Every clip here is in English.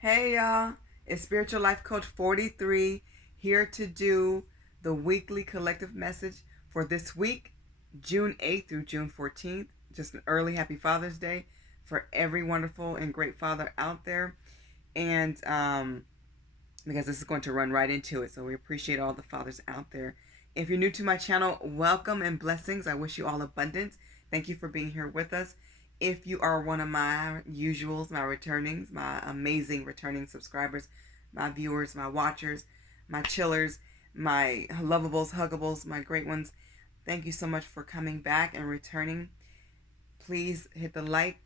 Hey y'all, it's Spiritual Life Coach 43 here to do the weekly collective message for this week, June 8th through June 14th. Just an early happy Father's Day for every wonderful and great father out there. And because this is going to run right into it, so we appreciate all the fathers out there. If you're new to my channel, welcome and blessings. I wish you all abundance. Thank you for being here with us. If you are one of my usuals, my returnings, my amazing returning subscribers, my viewers, my watchers, my chillers, my lovables, huggables, my great ones, thank you so much for coming back and returning. Please hit the like,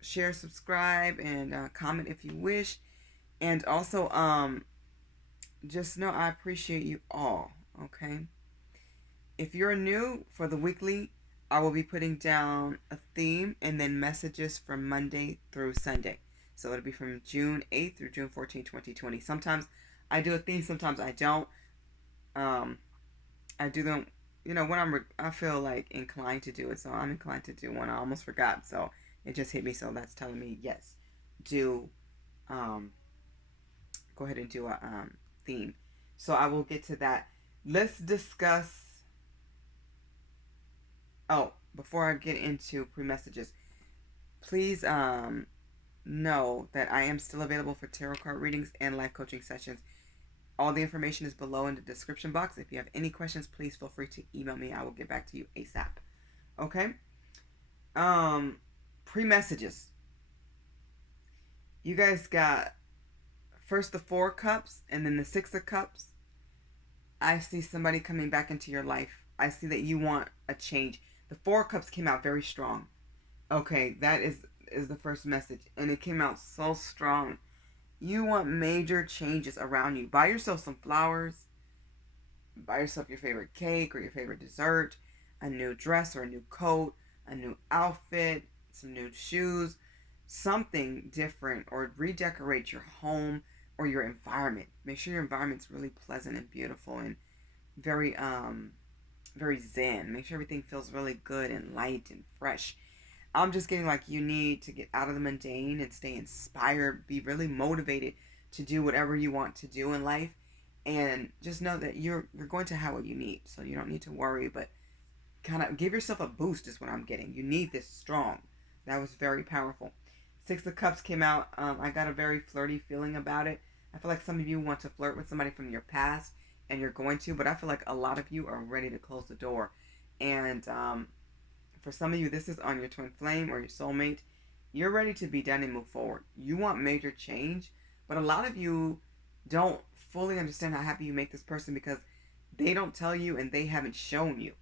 share, subscribe, and comment if you wish. And also, just know I appreciate you all, okay? If you're new for the weekly, I will be putting down a theme and then messages from Monday through Sunday. So it'll be from June 8th through June 14th, 2020. Sometimes I do a theme, sometimes I don't. I do them, when I feel like inclined to do it. So I'm inclined to do one. I almost forgot. So it just hit me. So that's telling me, yes, do um, go ahead and do a theme. So I will get to that. Let's discuss. Oh, before I get into pre-messages, please know that I am still available for tarot card readings and life coaching sessions. All the information is below in the description box. If you have any questions, please feel free to email me. I will get back to you ASAP. Okay? Pre-messages. You guys got first the 4 cups and then the 6 of cups. I see somebody coming back into your life. I see that you want a change. The 4 cups came out very strong. Okay, that is the first message, and it came out so strong. You want major changes around you. Buy yourself some flowers. Buy yourself your favorite cake or your favorite dessert, a new dress or a new coat, a new outfit, some new shoes, something different, or redecorate your home or your environment. Make sure your environment's really pleasant and beautiful and very very zen. Make sure everything feels really good and light and fresh. I'm just getting like you need to get out of the mundane and stay inspired, be really motivated to do whatever you want to do in life, and just know that you're going to have what you need. So you don't need to worry, but kind of give yourself a boost is what I'm getting. You need this strong. That was very powerful. 6 of Cups came out. I got a very flirty feeling about it. I feel like some of you want to flirt with somebody from your past, and you're going to, but I feel like a lot of you are ready to close the door. And for some of you, this is on your twin flame or your soulmate. You're ready to be done and move forward. You want major change, but a lot of you don't fully understand how happy you make this person because they don't tell you and they haven't shown you.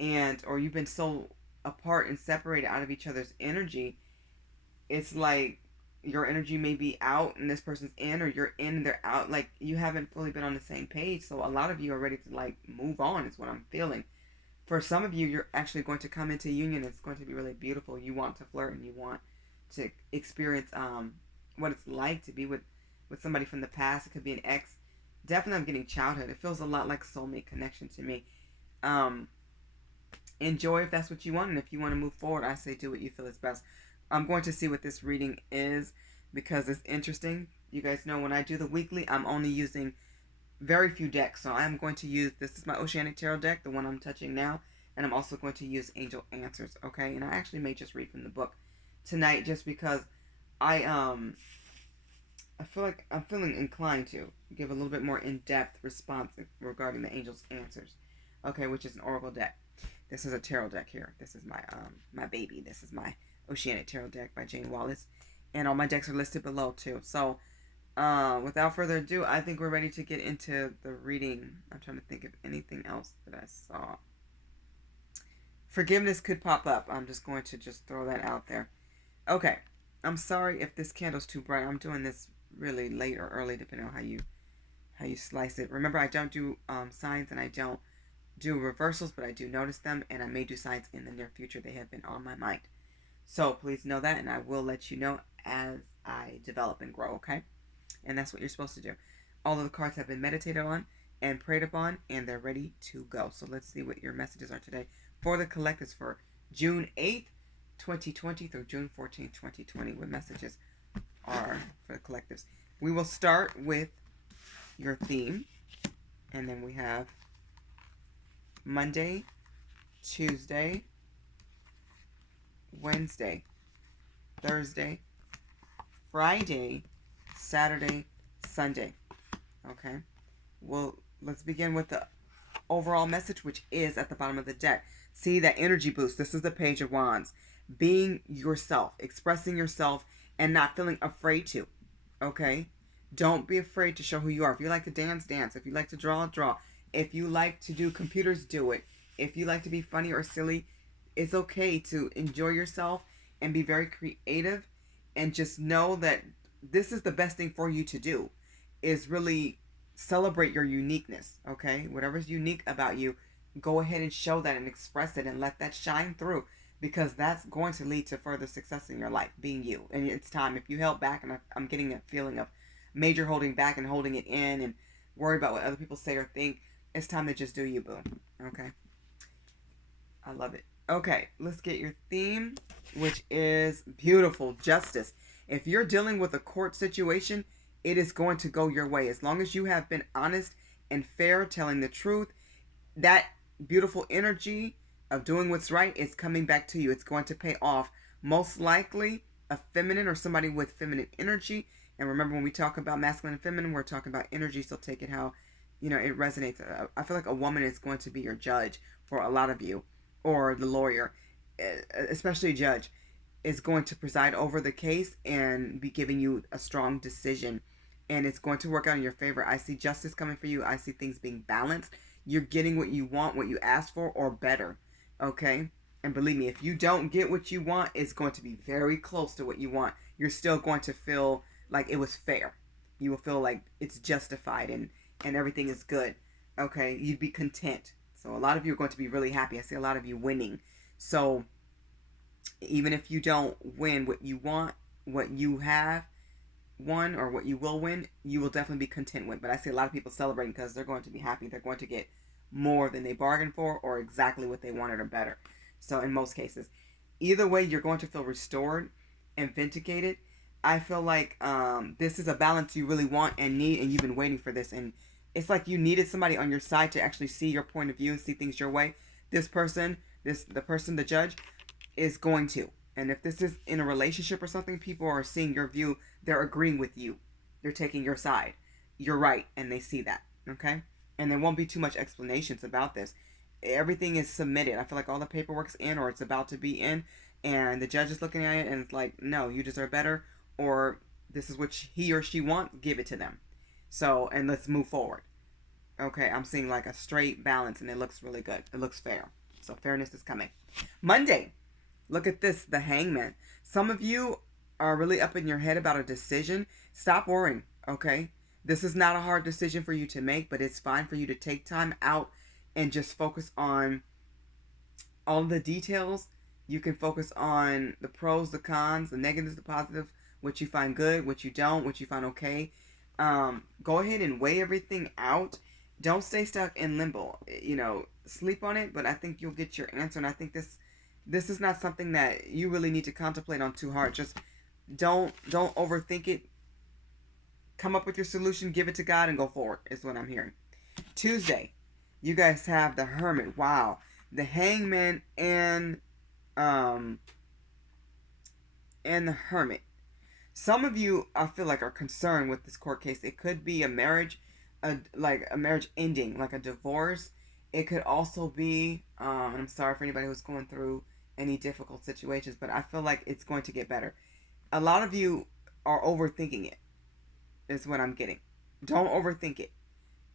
And or you've been so apart and separated out of each other's energy, it's like your energy may be out and this person's in, or you're in and they're out. Like you haven't fully been on the same page. So a lot of you are ready to like move on is what I'm feeling. For some of you, you're actually going to come into union. It's going to be really beautiful. You want to flirt and you want to experience what it's like to be with somebody from the past. It could be an ex. Definitely I'm getting childhood. It feels a lot like soulmate connection to me. Um, Enjoy if that's what you want, and if you want to move forward, I say do what you feel is best. I'm going to see what this reading is because it's interesting. You guys know when I do the weekly, I'm only using very few decks. So I'm going to use, this is my Oceanic Tarot deck, the one I'm touching now, and I'm also going to use Angel Answers, okay? And I actually may just read from the book tonight just because I feel like I'm feeling inclined to give a little bit more in-depth response regarding the Angel's Answers, okay, which is an Oracle deck. This is a tarot deck here. This is my my baby. This is my Oceanic Tarot deck by Jane Wallace, and all my decks are listed below too. So without further ado, I think we're ready to get into the reading. I'm trying to think of anything else that I saw. Forgiveness could pop up. I'm just going to just throw that out there. Okay. I'm sorry if this candle's too bright. I'm doing this really late or early depending on how you slice it. Remember, I don't do signs and I don't do reversals, but I do notice them, and I may do signs in the near future. They have been on my mind. So please know that, and I will let you know as I develop and grow, okay? And that's what you're supposed to do. All of the cards have been meditated on and prayed upon, and they're ready to go. So let's see what your messages are today for the collectives for June 8th, 2020 through June 14th, 2020. What messages are for the collectives? We will start with your theme, and then we have Monday, Tuesday, Wednesday, Thursday, Friday, Saturday, Sunday. Okay. Well, let's begin with the overall message, which is at the bottom of the deck. See that energy boost. This is the Page of Wands. Being yourself, expressing yourself, and not feeling afraid to. Okay? Don't be afraid to show who you are. If you like to dance, dance. If you like to draw, draw. If you like to do computers, do it. If you like to be funny or silly, it's okay to enjoy yourself and be very creative, and just know that this is the best thing for you to do, is really celebrate your uniqueness. Okay, whatever's unique about you, go ahead and show that and express it and let that shine through, because that's going to lead to further success in your life, being you. And it's time. If you held back, and I'm getting a feeling of major holding back and holding it in and worry about what other people say or think, it's time to just do you, boo. Okay, I love it. Okay, let's get your theme, which is beautiful, justice. If you're dealing with a court situation, it is going to go your way. As long as you have been honest and fair, telling the truth, that beautiful energy of doing what's right is coming back to you. It's going to pay off. Most likely a feminine or somebody with feminine energy. And remember, when we talk about masculine and feminine, we're talking about energy. So take it how, it resonates. I feel like a woman is going to be your judge for a lot of you, or the lawyer, especially a judge, is going to preside over the case and be giving you a strong decision, and it's going to work out in your favor. I see justice coming for you. I see things being balanced. You're getting what you want, what you asked for, or better. Okay? And believe me, if you don't get what you want, it's going to be very close to what you want. You're still going to feel like it was fair. You will feel like it's justified and everything is good. Okay? You'd be content. So a lot of you are going to be really happy. I see a lot of you winning. So even if you don't win what you want, what you have won, or what you will win, you will definitely be content with. But I see a lot of people celebrating because they're going to be happy. They're going to get more than they bargained for, or exactly what they wanted or better. So in most cases, either way, you're going to feel restored and vindicated. I feel like this is a balance you really want and need, and you've been waiting for this. And it's like you needed somebody on your side to actually see your point of view and see things your way. The judge, is going to. And if this is in a relationship or something, people are seeing your view. They're agreeing with you. They're taking your side. You're right, and they see that. Okay? And there won't be too much explanations about this. Everything is submitted. I feel like all the paperwork's in, or it's about to be in, and the judge is looking at it and it's like, no, you deserve better, or this is what he or she wants, give it to them. So, and let's move forward. Okay, I'm seeing like a straight balance, and it looks really good. It looks fair. So fairness is coming. Monday, look at this, the Hangman. Some of you are really up in your head about a decision. Stop worrying, okay? This is not a hard decision for you to make, but it's fine for you to take time out and just focus on all the details. You can focus on the pros, the cons, the negatives, the positives, what you find good, what you don't, what you find okay. Go ahead and weigh everything out. Don't stay stuck in limbo. Sleep on it, but I think you'll get your answer. And I think this is not something that you really need to contemplate on too hard. Just don't overthink it. Come up with your solution, give it to God, and go forward, is what I'm hearing. Tuesday, you guys have the Hermit. Wow. The Hangman and the Hermit. Some of you, I feel like, are concerned with this court case. It could be a marriage, like a marriage ending, like a divorce. It could also be, I'm sorry for anybody who's going through any difficult situations, but I feel like it's going to get better. A lot of you are overthinking it, is what I'm getting. Don't overthink it.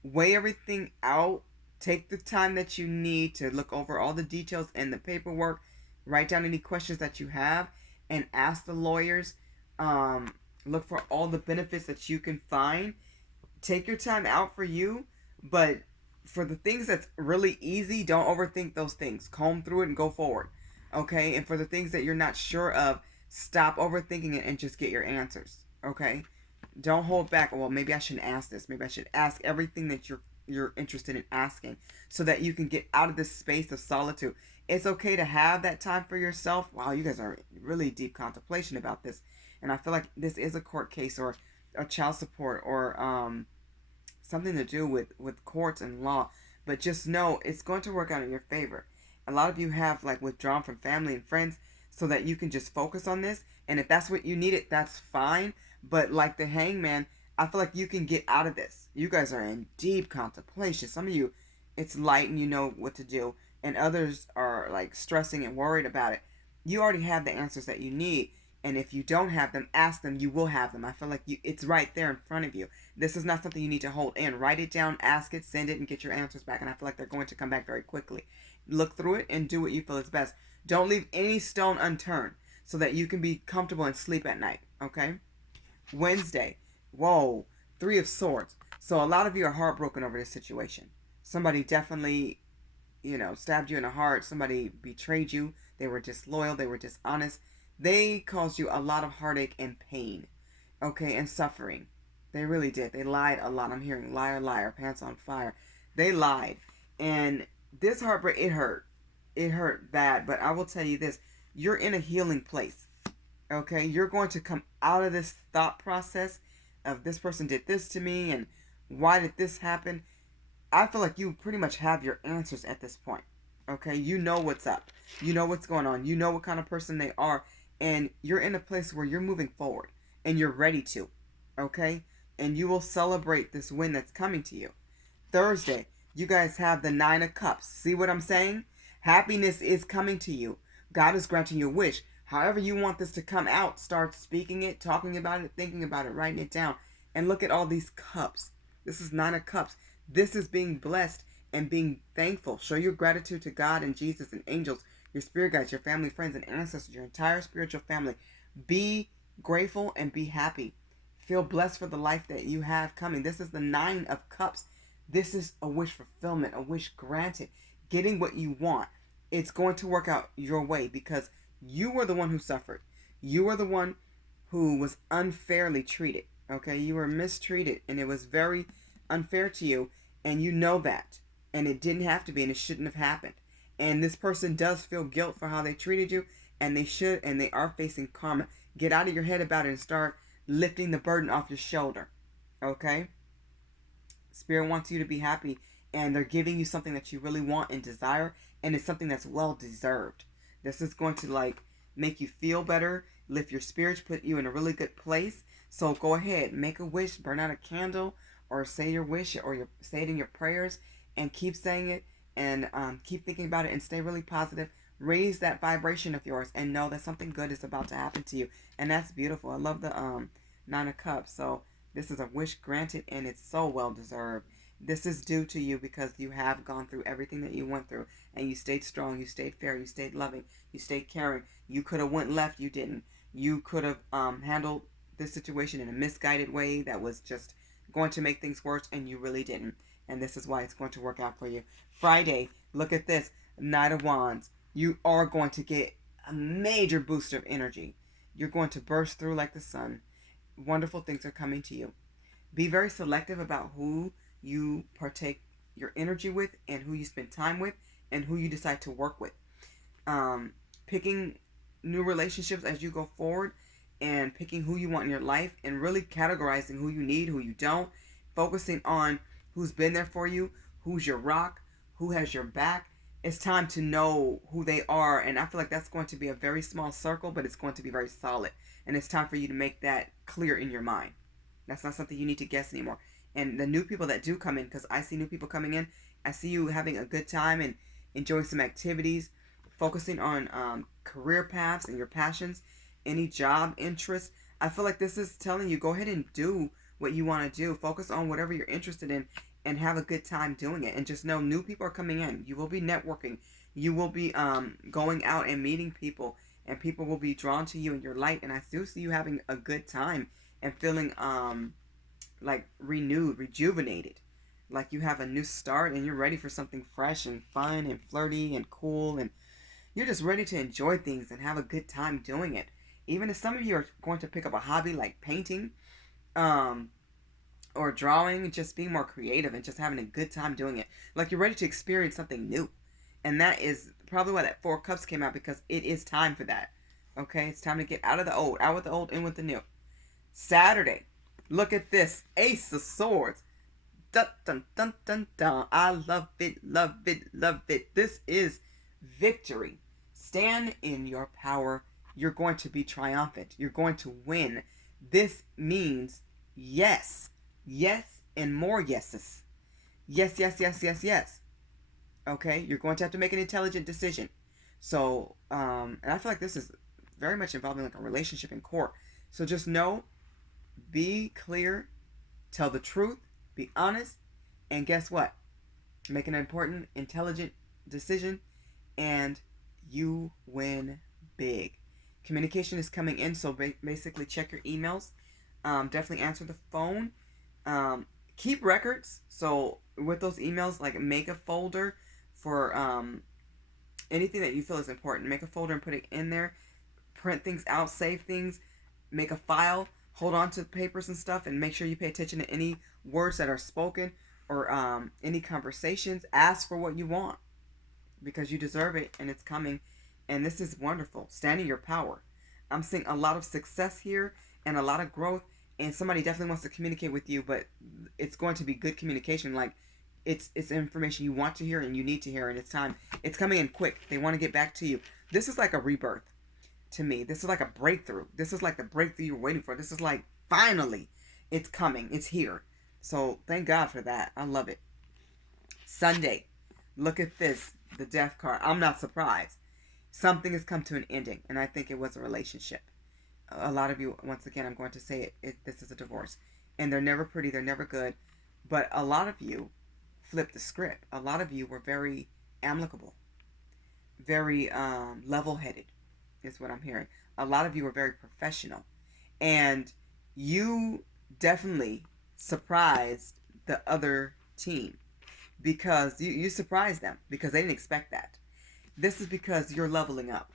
Weigh everything out. Take the time that you need to look over all the details and the paperwork. Write down any questions that you have and ask the lawyers. Look for all the benefits that you can find. Take your time out for you, but for the things that's really easy, don't overthink those things. Comb through it and go forward. Okay? And for the things that you're not sure of, stop overthinking it and just get your answers. Okay? Don't hold back. Well, maybe I shouldn't ask this. Maybe I should ask everything that you're interested in asking, so that you can get out of this space of solitude. It's okay to have that time for yourself. Wow, you guys are really deep contemplation about this. And I feel like this is a court case, or or child support, or something to do with courts and law. But just know it's going to work out in your favor. A lot of you have like withdrawn from family and friends so that you can just focus on this. And if that's what you needed, that's fine. But like the hangman, I feel like you can get out of this. You guys are in deep contemplation. Some of you, it's light and you know what to do. And others are like stressing and worried about it. You already have the answers that you need. And if you don't have them, ask them. You will have them. I feel like it's right there in front of you. This is not something you need to hold in. Write it down, ask it, send it, and get your answers back. And I feel like they're going to come back very quickly. Look through it and do what you feel is best. Don't leave any stone unturned so that you can be comfortable and sleep at night. Okay? Wednesday. Whoa. 3 of Swords. So a lot of you are heartbroken over this situation. Somebody definitely, stabbed you in the heart. Somebody betrayed you. They were disloyal. They were dishonest. They caused you a lot of heartache and pain. Okay? And suffering. They really did. They lied a lot. I'm hearing liar, liar, pants on fire. They lied. And this heartbreak, it hurt. It hurt bad. But I will tell you this. You're in a healing place. Okay? You're going to come out of this thought process of this person did this to me and why did this happen. I feel like you pretty much have your answers at this point. Okay? You know what's up. You know what's going on. You know what kind of person they are. And you're in a place where you're moving forward. And you're ready to. Okay? And you will celebrate this win that's coming to you. Thursday, you guys have the 9 of Cups. See what I'm saying? Happiness is coming to you. God is granting you a wish. However you want this to come out, start speaking it, talking about it, thinking about it, writing it down. And look at all these cups. This is 9 of Cups. This is being blessed and being thankful. Show your gratitude to God and Jesus and angels, your spirit guides, your family, friends, and ancestors, your entire spiritual family. Be grateful and be happy. Feel blessed for the life that you have coming. This is the 9 of Cups. This is a wish fulfillment, a wish granted. Getting what you want. It's going to work out your way because you were the one who suffered. You were the one who was unfairly treated. Okay? You were mistreated and it was very unfair to you. And you know that. And it didn't have to be and it shouldn't have happened. And this person does feel guilt for how they treated you. And they should and they are facing karma. Get out of your head about it and start lifting the burden off your shoulder. Okay? Spirit wants you to be happy. And they're giving you something that you really want and desire. And it's something that's well deserved. This is going to make you feel better. Lift your spirits. Put you in a really good place. So go ahead. Make a wish. Burn out a candle. Or say your wish. Or say it in your prayers. And keep saying it. And keep thinking about it. And stay really positive. Raise that vibration of yours. And know that something good is about to happen to you. And that's beautiful. I love the 9 of Cups. So this is a wish granted. And it's so well deserved. This is due to you because you have gone through everything that you went through. And you stayed strong. You stayed fair. You stayed loving. You stayed caring. You could have went left. You didn't. You could have handled this situation in a misguided way that was just going to make things worse. And you really didn't. And this is why it's going to work out for you. Friday, look at this. Knight of Wands. You are going to get a major boost of energy. You're going to burst through like the sun. Wonderful things are coming to you. Be very selective about who you partake your energy with and who you spend time with and who you decide to work with. Picking new relationships as you go forward and picking who you want in your life and really categorizing who you need, who you don't. Focusing on who's been there for you, who's your rock, who has your back. It's time to know who they are. And I feel like that's going to be a very small circle, but it's going to be very solid. And it's time for you to make that clear in your mind. That's not something you need to guess anymore. And the new people that do come in, because I see new people coming in, I see you having a good time and enjoying some activities, focusing on career paths and your passions, any job interests. I feel like this is telling you, go ahead and do what you want to do. Focus on whatever you're interested in and have a good time doing it. And just know new people are coming in. You will be networking. You will be going out and meeting people. And people will be drawn to you in your light. And I still see you having a good time and feeling like renewed, rejuvenated. Like you have a new start and you're ready for something fresh and fun and flirty and cool. And you're just ready to enjoy things and have a good time doing it. Even if some of you are going to pick up a hobby like painting or drawing, just being more creative and just having a good time doing it. Like you're ready to experience something new. And that is probably why that 4 of Cups came out, because it is time for that. Okay? It's time to get out of the old. Out with the old, in with the new. Saturday. Look at this. Ace of Swords. Dun, dun, dun, dun, dun. I love it, love it, love it. This is victory. Stand in your power. You're going to be triumphant. You're going to win. This means yes. Yes and more yeses. Yes, yes, yes, yes, yes. Okay? You're going to have to make an intelligent decision. So, and I feel like this is very much involving like a relationship in court. So just know, be clear, tell the truth, be honest, and guess what? Make an important, intelligent decision, and you win big. Communication is coming in, so basically check your emails. Definitely answer the phone. Keep records. So with those emails, like make a folder for anything that you feel is important. Make a folder and put it in there. Print things out, save things, make a file, hold on to papers and stuff, and make sure you pay attention to any words that are spoken or any conversations. Ask for what you want because you deserve it and it's coming. And this is wonderful. Stand in your power. I'm seeing a lot of success here and a lot of growth, and somebody definitely wants to communicate with you, but it's going to be good communication. Like it's information you want to hear and you need to hear, and it's time. It's coming in quick. They want to get back to you. This is like a rebirth to me. This is like a breakthrough. This is like the breakthrough you're waiting for. This is like finally it's coming. It's here. So thank God for that. I love it. Sunday. Look at this. The death card. I'm not surprised. Something has come to an ending, and I think it was a relationship. A lot of you, once again, I'm going to say it, this is a divorce. And they're never pretty, they're never good. But a lot of you flipped the script. A lot of you were very amicable, very level-headed, is what I'm hearing. A lot of you were very professional. And you definitely surprised the other team because you surprised them because they didn't expect that. This is because you're leveling up.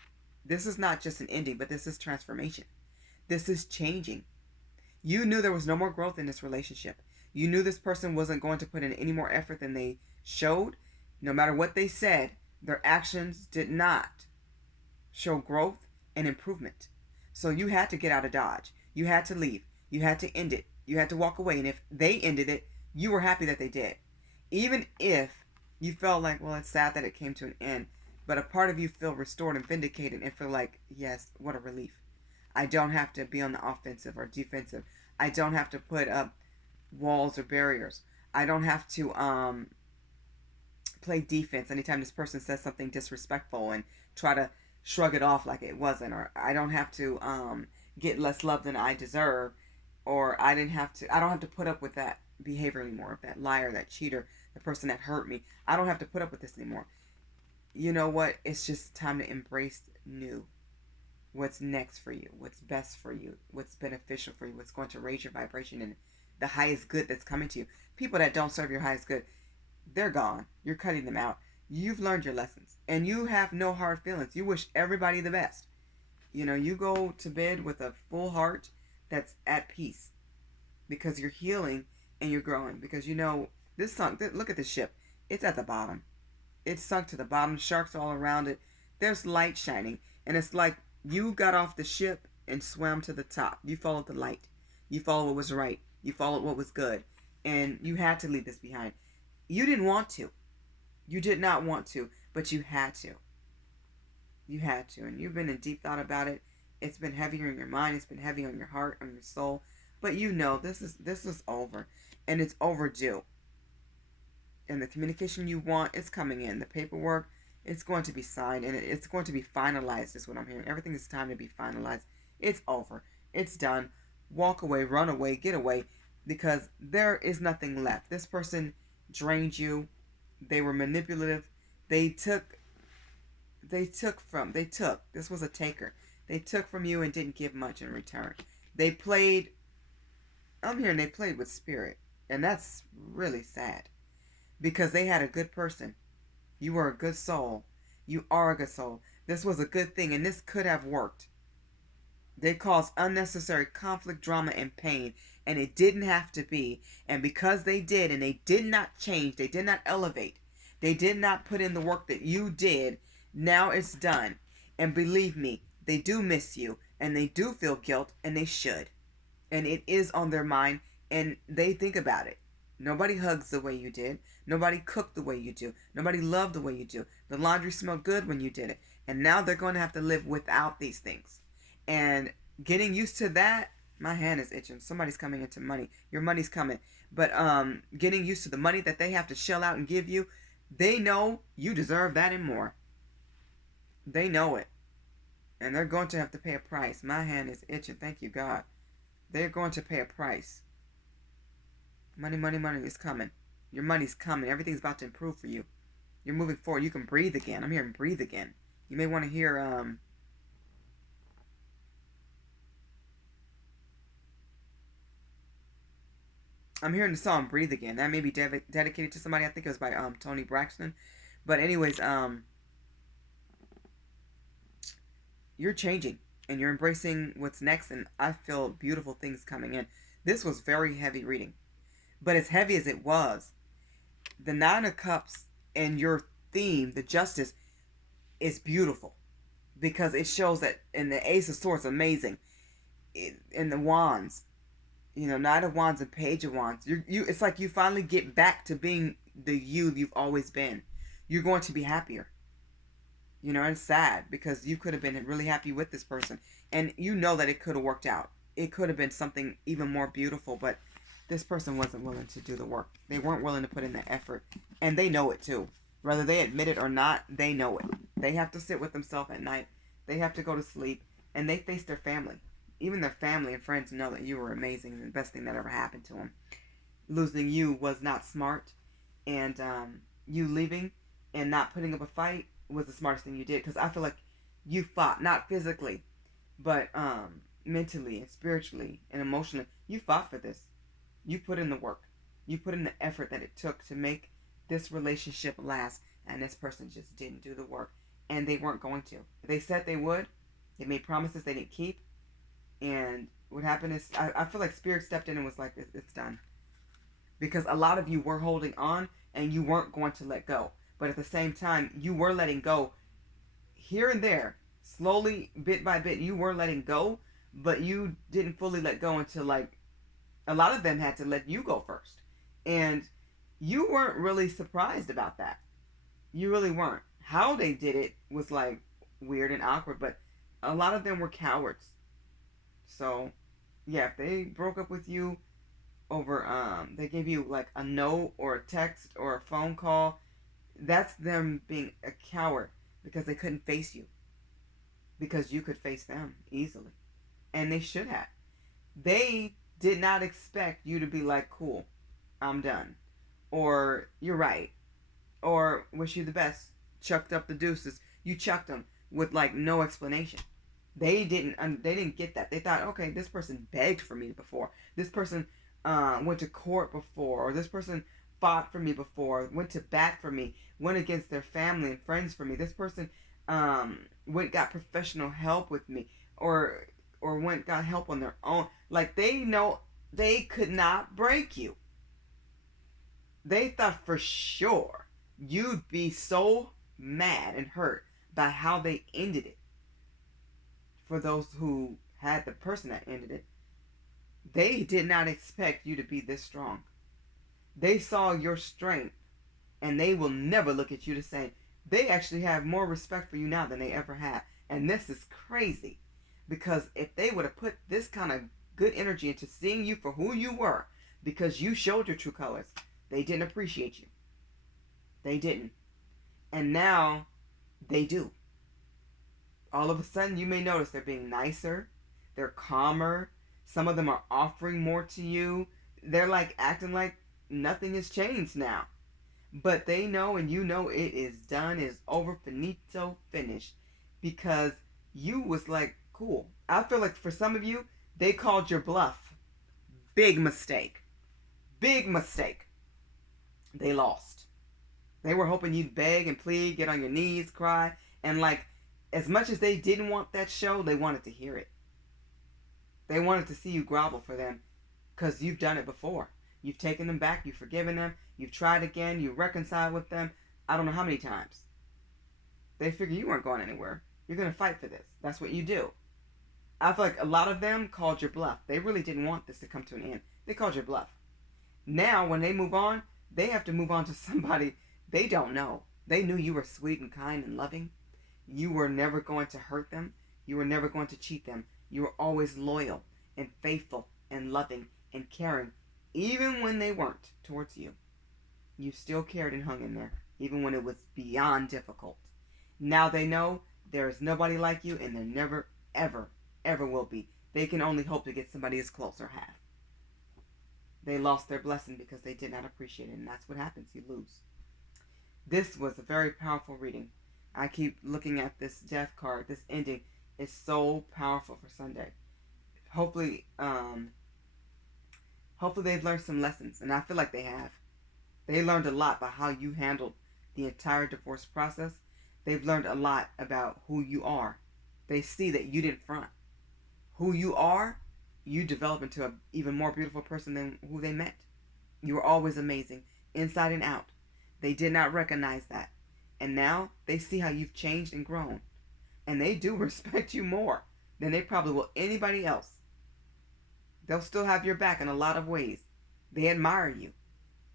This is not just an ending, but this is transformation. This is changing. You knew there was no more growth in this relationship. You knew this person wasn't going to put in any more effort than they showed. No matter what they said, their actions did not show growth and improvement. So you had to get out of Dodge. You had to leave. You had to end it. You had to walk away. And if they ended it, you were happy that they did. Even if you felt like, well, it's sad that it came to an end, but a part of you feel restored and vindicated and feel like, yes, what a relief. I don't have to be on the offensive or defensive. I don't have to put up walls or barriers. I don't have to play defense anytime this person says something disrespectful and try to shrug it off like it wasn't. Or I don't have to get less love than I deserve. Or I don't have to put up with that behavior anymore. That liar, that cheater, the person that hurt me. I don't have to put up with this anymore. You know what? It's just time to embrace new. What's next for you? What's best for you? What's beneficial for you? What's going to raise your vibration and the highest good that's coming to you? People that don't serve your highest good, they're gone. You're cutting them out. You've learned your lessons. And you have no hard feelings. You wish everybody the best. You know, you go to bed with a full heart that's at peace. Because you're healing and you're growing. Because you know, this sunk, look at this ship. It's at the bottom. It's sunk to the bottom. Sharks all around it. There's light shining. And it's like you got off the ship and swam to the top. You followed the light. You followed what was right. You followed what was good. And you had to leave this behind. You didn't want to. You did not want to. But you had to. You had to. And you've been in deep thought about it. It's been heavier in your mind. It's been heavy on your heart, on your soul. But you know this is over. And it's overdue. And the communication you want is coming in. The paperwork, it's going to be signed and it's going to be finalized is what I'm hearing. Everything is time to be finalized. It's over. It's done. Walk away, run away, get away, because there is nothing left. This person drained you. They were manipulative. They took. This was a taker. They took from you and didn't give much in return. They played with spirit. And that's really sad. Because they had a good person. You were a good soul. You are a good soul. This was a good thing, and this could have worked. They caused unnecessary conflict, drama, and pain, and it didn't have to be. And because they did, and they did not change, they did not elevate, they did not put in the work that you did, now it's done. And believe me, they do miss you, and they do feel guilt, and they should. And it is on their mind, and they think about it. Nobody hugs the way you did. Nobody cooked the way you do. Nobody loved the way you do. The laundry smelled good when you did it. And now they're going to have to live without these things. And getting used to that, my hand is itching. Somebody's coming into money. Your money's coming. But getting used to the money that they have to shell out and give you, they know you deserve that and more. They know it. And they're going to have to pay a price. My hand is itching. Thank you, God. They're going to pay a price. Money, money, money is coming. Your money's coming. Everything's about to improve for you. You're moving forward. You can breathe again. I'm hearing breathe again. You may want to hear I'm hearing the song "Breathe Again." That may be dedicated to somebody. I think it was by Tony Braxton. But anyways, you're changing and you're embracing what's next, and I feel beautiful things coming in. This was very heavy reading, but as heavy as it was, the Nine of Cups and your theme, the Justice, is beautiful because it shows that, and the Ace of Swords, amazing, in the Wands. Knight of Wands and Page of Wands. It's like you finally get back to being the you you've always been. You're going to be happier. And it's sad because you could have been really happy with this person. And you know that it could have worked out. It could have been something even more beautiful, but this person wasn't willing to do the work. They weren't willing to put in the effort. And they know it too. Whether they admit it or not, they know it. They have to sit with themselves at night. They have to go to sleep. And they face their family. Even their family and friends know that you were amazing and the best thing that ever happened to them. Losing you was not smart, and you leaving and not putting up a fight was the smartest thing you did, because I feel like you fought, not physically, but mentally and spiritually and emotionally. You fought for this. You put in the work. You put in the effort that it took to make this relationship last, and this person just didn't do the work, and they weren't going to. They said they would. They made promises they didn't keep. And what happened is, I feel like Spirit stepped in and was like, it's done. Because a lot of you were holding on and you weren't going to let go. But at the same time, you were letting go here and there. Slowly, bit by bit, you were letting go. But you didn't fully let go until, a lot of them had to let you go first. And you weren't really surprised about that. You really weren't. How they did it was, weird and awkward. But a lot of them were cowards. So, yeah, if they broke up with you over, they gave you a note or a text or a phone call, that's them being a coward because they couldn't face you. Because you could face them easily. And they should have. They did not expect you to be cool, I'm done. Or, you're right. Or, wish you the best. Chucked up the deuces. You chucked them with, no explanation. They didn't get that. They thought, okay, this person begged for me before. This person went to court before. Or this person fought for me before. Went to bat for me. Went against their family and friends for me. This person got professional help with me. Or got help on their own. They know they could not break you. They thought for sure you'd be so mad and hurt by how they ended it. For those who had the person that ended it, they did not expect you to be this strong. They saw your strength, and they will never look at you the same. They actually have more respect for you now than they ever have. And this is crazy, because if they would have put this kind of good energy into seeing you for who you were, because you showed your true colors, they didn't appreciate you. They didn't. And now they do. All of a sudden, you may notice they're being nicer. They're calmer. Some of them are offering more to you. They're acting like nothing has changed now. But they know, and you know, it is done. It is over, finito, finished. Because you was cool. I feel like for some of you, they called your bluff. Big mistake. Big mistake. They lost. They were hoping you'd beg and plead, get on your knees, cry, and as much as they didn't want that show, they wanted to hear it. They wanted to see you grovel for them, because you've done it before. You've taken them back, you've forgiven them, you've tried again, you reconciled with them, I don't know how many times. They figure you weren't going anywhere. You're going to fight for this. That's what you do. I feel like a lot of them called your bluff. They really didn't want this to come to an end. They called your bluff. Now, when they move on, they have to move on to somebody they don't know. They knew you were sweet and kind and loving. You were never going to hurt them. You were never going to cheat them. You were always loyal and faithful and loving and caring, even when they weren't towards you. You still cared and hung in there, even when it was beyond difficult. Now they know there is nobody like you, and there never, ever, ever will be. They can only hope to get somebody as close or half. They lost their blessing because they did not appreciate it, and that's what happens. You lose. This was a very powerful reading. I keep looking at this death card. This ending is so powerful for Sunday. Hopefully they've learned some lessons, and I feel like they have. They learned a lot about how you handled the entire divorce process. They've learned a lot about who you are. They see that you didn't front. Who you are, you develop into an even more beautiful person than who they met. You were always amazing, inside and out. They did not recognize that. And now they see how you've changed and grown. And they do respect you more than they probably will anybody else. They'll still have your back in a lot of ways. They admire you.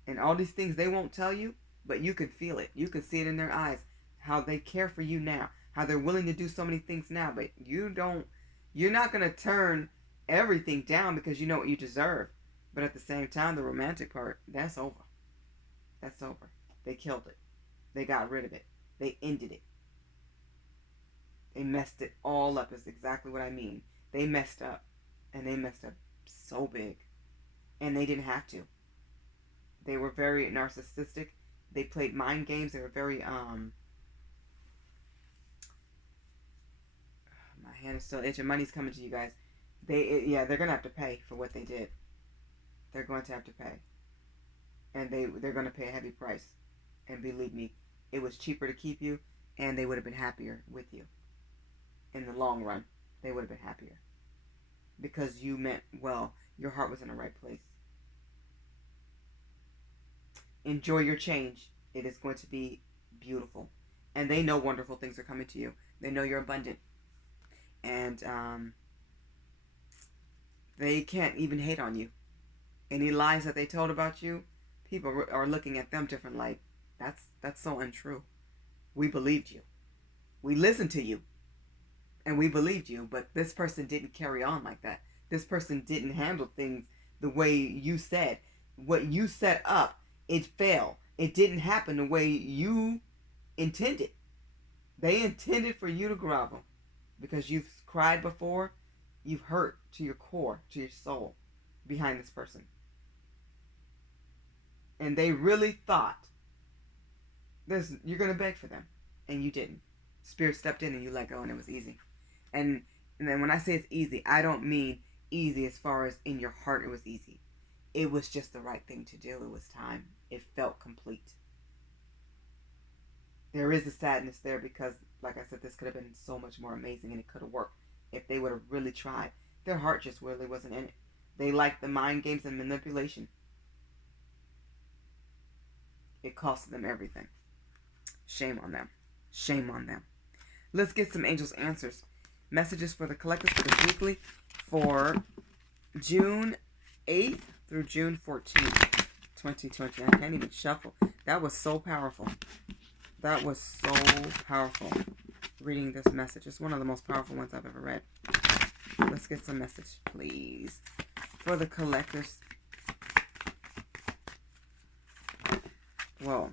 And all these things they won't tell you, but you can feel it. You can see it in their eyes. How they care for you now. How they're willing to do so many things now. But you're not going to turn everything down because you know what you deserve. But at the same time, the romantic part, that's over. That's over. They killed it. They got rid of it. They ended it. They messed it all up is exactly what I mean. They messed up. And they messed up so big. And they didn't have to. They were very narcissistic. They played mind games. They were very, my hand is still itching. Money's coming to you guys. They're going to have to pay for what they did. They're going to have to pay. And they're going to pay a heavy price. And believe me, it was cheaper to keep you, and they would have been happier with you. In the long run, they would have been happier. Because you meant well. Your heart was in the right place. Enjoy your change. It is going to be beautiful. And they know wonderful things are coming to you. They know you're abundant. And they can't even hate on you. Any lies that they told about you, people are looking at them different, like, that's so untrue. We believed you. We listened to you. And we believed you. But this person didn't carry on like that. This person didn't handle things the way you said. What you set up, it failed. It didn't happen the way you intended. They intended for you to grovel. Because you've cried before. You've hurt to your core, to your soul, behind this person. And they really thought you're going to beg for them. And you didn't. Spirit stepped in and you let go, and it was easy. And then when I say it's easy, I don't mean easy as far as in your heart it was easy. It was just the right thing to do. It was time. It felt complete. There is a sadness there because, like I said, this could have been so much more amazing, and it could have worked if they would have really tried. Their heart just really wasn't in it. They liked the mind games and manipulation. It cost them everything. Shame on them. Shame on them. Let's get some angels' answers. Messages for the collectors for this weekly for June 8th through June 14th, 2020. I can't even shuffle. That was so powerful. That was so powerful. Reading this message. It's one of the most powerful ones I've ever read. Let's get some message, please. For the collectors. Whoa.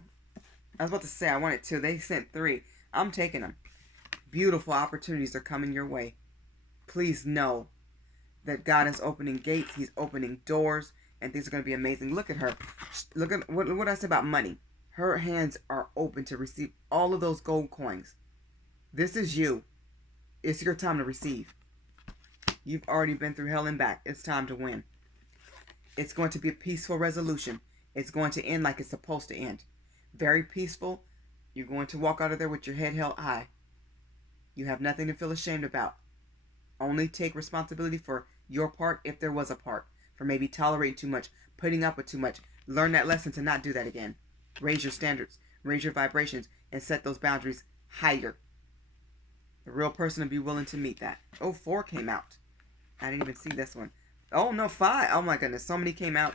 I was about to say I wanted 2. They sent 3. I'm taking them. Beautiful opportunities are coming your way. Please know that God is opening gates. He's opening doors. And things are going to be amazing. Look at her. Look at what I said about money. Her hands are open to receive all of those gold coins. This is you. It's your time to receive. You've already been through hell and back. It's time to win. It's going to be a peaceful resolution. It's going to end like it's supposed to end. Very peaceful. You're going to walk out of there with your head held high. You have nothing to feel ashamed about. Only take responsibility for your part, if there was a part, for maybe tolerating too much, putting up with too much. Learn that lesson to not do that again. Raise your standards, raise your vibrations, and set those boundaries higher. The real person will be willing to meet that. Oh, 4 came out. I didn't even see this one. Oh, no, 5. Oh, my goodness. So many came out.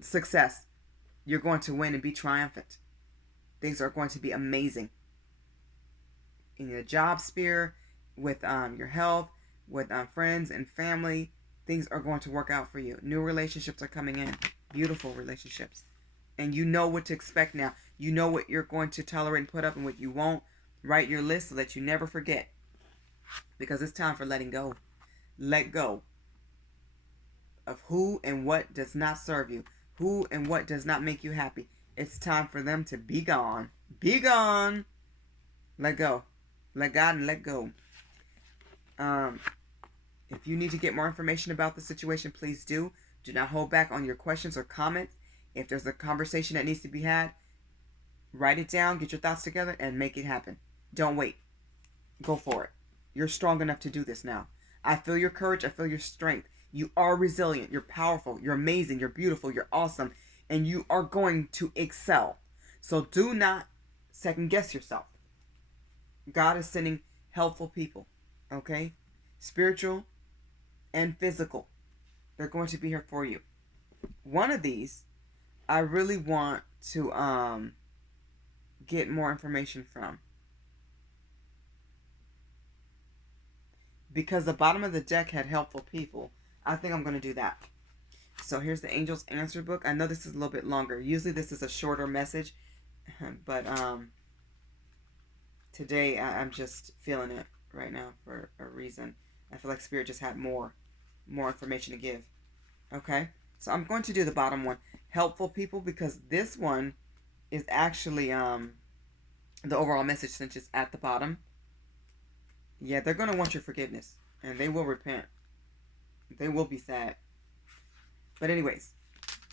Success. You're going to win and be triumphant. Things are going to be amazing. In your job sphere, with your health, with friends and family, things are going to work out for you. New relationships are coming in. Beautiful relationships. And you know what to expect now. You know what you're going to tolerate and put up and what you won't. Write your list so that you never forget. Because it's time for letting go. Let go of who and what does not serve you. Who and what does not make you happy. It's time for them to be gone. Be gone. Let go. Let God and let go. If you need to get more information about the situation, please do. Do not hold back on your questions or comments. If there's a conversation that needs to be had, write it down, get your thoughts together, and make it happen. Don't wait. Go for it. You're strong enough to do this now. I feel your courage. I feel your strength. You are resilient. You're powerful. You're amazing. You're beautiful. You're awesome. And you are going to excel. So do not second guess yourself. God is sending helpful people. Okay? Spiritual and physical. They're going to be here for you. One of these, I really want to get more information from. Because the bottom of the deck had helpful people. I think I'm going to do that. So here's the Angel's Answer book. I know this is a little bit longer. Usually this is a shorter message. But today I'm just feeling it right now for a reason. I feel like Spirit just had more information to give. Okay? So I'm going to do the bottom one. Helpful people, because this one is actually the overall message since it's at the bottom. Yeah, they're going to want your forgiveness. And they will repent. They will be sad. But anyways.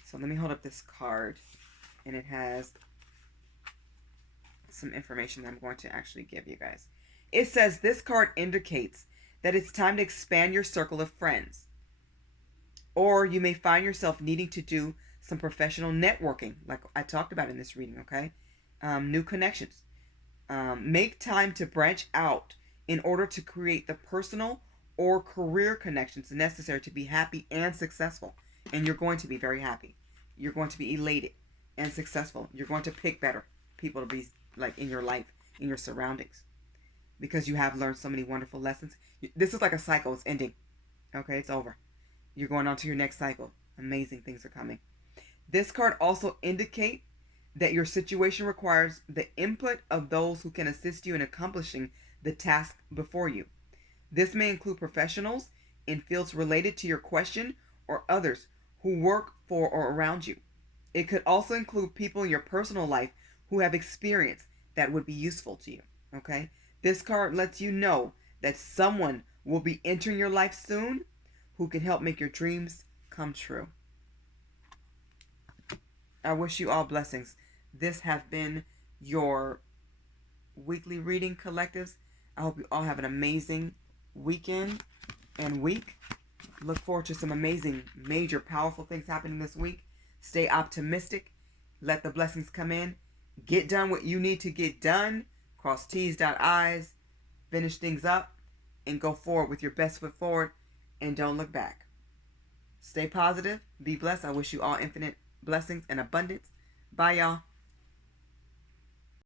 So let me hold up this card. And it has some information that I'm going to actually give you guys. It says this card indicates that it's time to expand your circle of friends. Or you may find yourself needing to do some professional networking, like I talked about in this reading, okay? New connections. Make time to branch out in order to create the personal or career connections necessary to be happy and successful. And you're going to be very happy. You're going to be elated and successful. You're going to pick better people to be like in your life, in your surroundings. Because you have learned so many wonderful lessons. This is like a cycle. It's ending. Okay, it's over. You're going on to your next cycle. Amazing things are coming. This card also indicates that your situation requires the input of those who can assist you in accomplishing the task before you. This may include professionals in fields related to your question or others who work for or around you. It could also include people in your personal life who have experience that would be useful to you. Okay? This card lets you know that someone will be entering your life soon who can help make your dreams come true. I wish you all blessings. This has been your weekly reading collectives. I hope you all have an amazing weekend and week. Look forward to some amazing, major, powerful things happening this week. Stay optimistic. Let the blessings come in. Get done what you need to get done. Cross T's, dot I's. Finish things up. And go forward with your best foot forward. And don't look back. Stay positive. Be blessed. I wish you all infinite blessings and abundance. Bye, y'all.